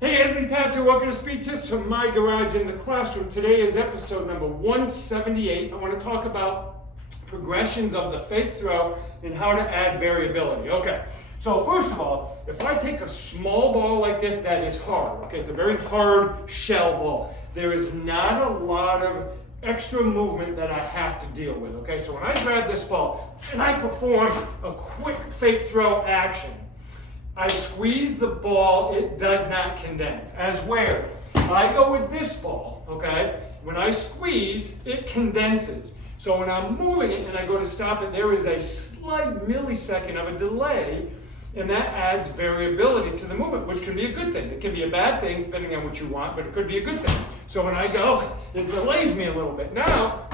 Hey, Anthony Tafter, welcome to Speed Tips from my garage in the classroom. Today is episode number 178. I want to talk about progressions of the fake throw and how to add variability. Okay, so first of all, if I take a small ball like this that is hard, okay, it's a very hard shell ball. There is not a lot of extra movement that I have to deal with, okay? So when I grab this ball and I perform a quick fake throw action, I squeeze the ball, it does not condense. As where I go with this ball, okay, when I squeeze, it condenses. So when I'm moving it and I go to stop it, there is a slight millisecond of a delay, and that adds variability to the movement, which can be a good thing. It can be a bad thing depending on what you want, but it could be a good thing. So when I go, it delays me a little bit. Now,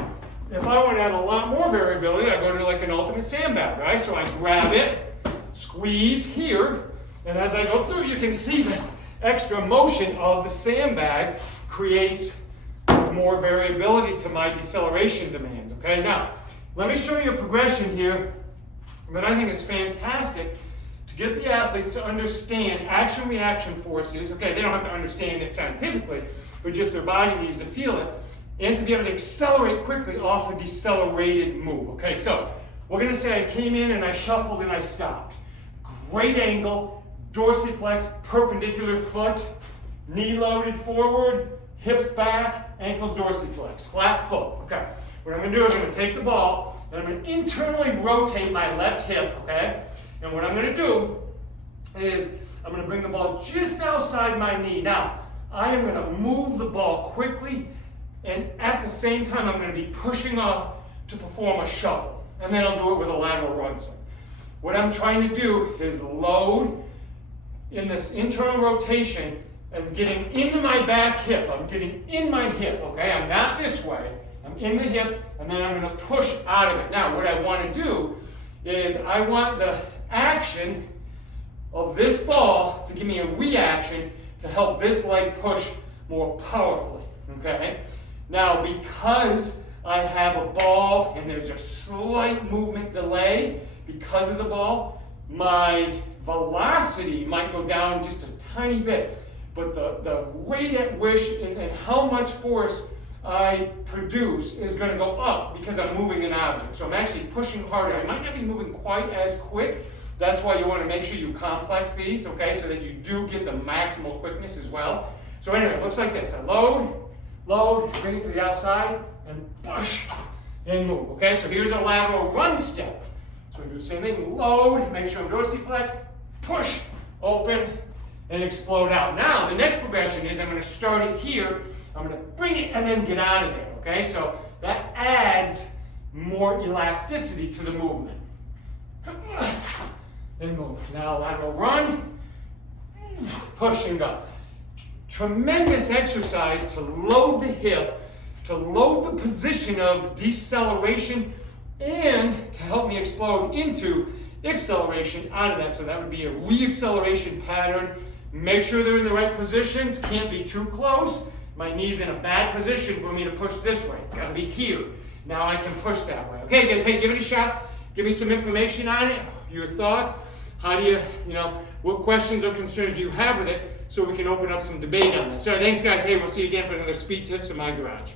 if I want to add a lot more variability, I go to like an ultimate sandbag, right? So I grab it, squeeze here, and as I go through, you can see the extra motion of the sandbag creates more variability to my deceleration demands, okay? Now, let me show you a progression here that I think is fantastic to get the athletes to understand action-reaction forces. Okay, they don't have to understand it scientifically, but just their body needs to feel it, and to be able to accelerate quickly off a decelerated move. Okay, so we're going to say I came in and I shuffled and I stopped. Great angle. Dorsiflex, perpendicular foot, knee loaded forward, hips back, ankles dorsiflex, flat foot. Okay, what I'm going to do is I'm going to take the ball and I'm going to internally rotate my left hip, okay? And what I'm going to do is I'm going to bring the ball just outside my knee. Now, I am going to move the ball quickly, and at the same time I'm going to be pushing off to perform a shuffle. And then I'll do it with a lateral run step. What I'm trying to do is load in this internal rotation and getting into my back hip. I'm getting in my hip, okay? I'm not this way. I'm in the hip, and then I'm going to push out of it. Now, what I want to do is I want the action of this ball to give me a reaction to help this leg push more powerfully, okay? Now, because I have a ball and there's a slight movement delay because of the ball, my velocity might go down just a tiny bit, but the rate at which and how much force I produce is going to go up because I'm moving an object. So I'm actually pushing harder. I might not be moving quite as quick. That's why you want to make sure you complex these, okay, so that you do get the maximal quickness as well. So anyway, it looks like this. I load, bring it to the outside, and push, and move, okay? So here's a lateral run step. So we do the same thing, load, make sure I'm dorsiflex, push, open, and explode out. Now, the next progression is I'm going to start it here, I'm going to bring it, and then get out of there, okay? So that adds more elasticity to the movement. And move. Now, lateral run, push and go. Tremendous exercise to load the hip, to load the position of deceleration, and to help me explode into acceleration out of that. So that would be a re-acceleration pattern. Make sure they're in the right positions. Can't be too close. My knee's in a bad position for me to push this way. It's got to be here. Now I can push that way. Okay, guys, hey, give it a shot. Give me some information on it. Your thoughts. How do you, what questions or concerns do you have with it so we can open up some debate on this. So thanks, guys. Hey, we'll see you again for another Speed Tips in my garage.